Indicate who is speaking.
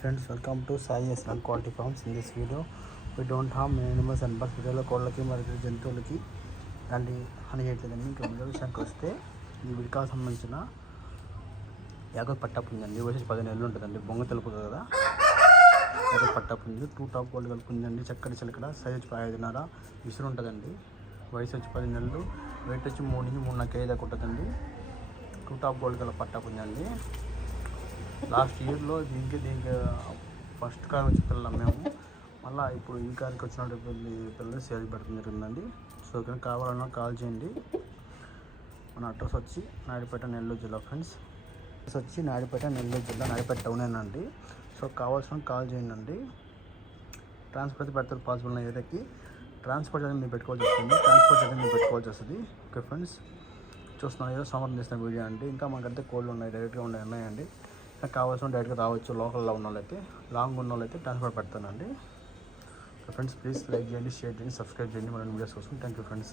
Speaker 1: Friends welcome to Sai SN quality farms in this video we don't harm animals and bus వీడియోలో కోళ్ళకి మరియు జంతువులకి. అలాంటి హాని చేయట్లేదండి ఇంకా వీడియో విషయానికి వస్తే ఈ విడికాకు సంబంధించిన యాగ పట్టపుంది అండి వచ్చేసి పదిహేను నెలలు ఉంటుందండి. బొంగ తెలుపుతుంది కదా. యాగ పట్టపుంది టూ టాప్ గోల్డ్ కలుపుందండి చక్కటి చిలకడ సైజ్ వచ్చి ఐదున్నర విసురు ఉంటుందండి. వయసు వచ్చి పది నెలలు వెయిట్ వచ్చి మూడు నుంచి మూడున్నర కేజీ దాకా ఉంటుందండి. టూ టాప్ గోల్డ్ కల పట్టపుందండి లాస్ట్ ఇయర్లో దీనికి దీనికి ఫస్ట్ కార్ వచ్చి పిల్లలు మేము మళ్ళీ ఇప్పుడు ఈ కార్కి వచ్చినటువంటి పిల్లలు సేల్ పెట్టడం జరిగిందండి. సో ఇక్కడ కావాలన్నా కాల్ చేయండి. మన అడ్రస్ వచ్చి నాయుడుపేట నెల్లూరు జిల్లా ఫ్రెండ్స్. అడ్రస్ వచ్చి నాయుడుపేట నెల్లూరు జిల్లా నాయుడుపేట టౌనేనండి సో కావాల్సిన కాల్ చేయండి అండి ట్రాన్స్పోర్ట్ అయితే పెడతారు పాసిబుల్ ఉన్న ఏరియాకి. ట్రాన్స్పోర్ట్ అనేది మీరు పెట్టుకోవాల్సి వస్తుంది. ట్రాన్స్పోర్ట్ అనేది మీరు పెట్టుకోవాల్సి వస్తుంది. Okay friends. చూస్తున్నాను ఏదో సమర్థం చేసిన వీడియో అండి. ఇంకా మనకైతే కోళ్ళు ఉన్నాయి డైరెక్ట్గా ఉన్నాయి ఉన్నాయండి. నాకు కావాల్సిన డైరెక్ట్గా రావచ్చు లోకల్లో ఉన్న వాళ్ళైతే లాంగ్ ఉన్న వాళ్ళైతే ట్రాన్స్ఫర్ పెడతానండి ఫ్రెండ్స్ ప్లీజ్ లైక్ చేయండి షేర్ చేయండి సబ్స్క్రైబ్ చేయండి. మన వీడియోస్ కోసం. Thank you friends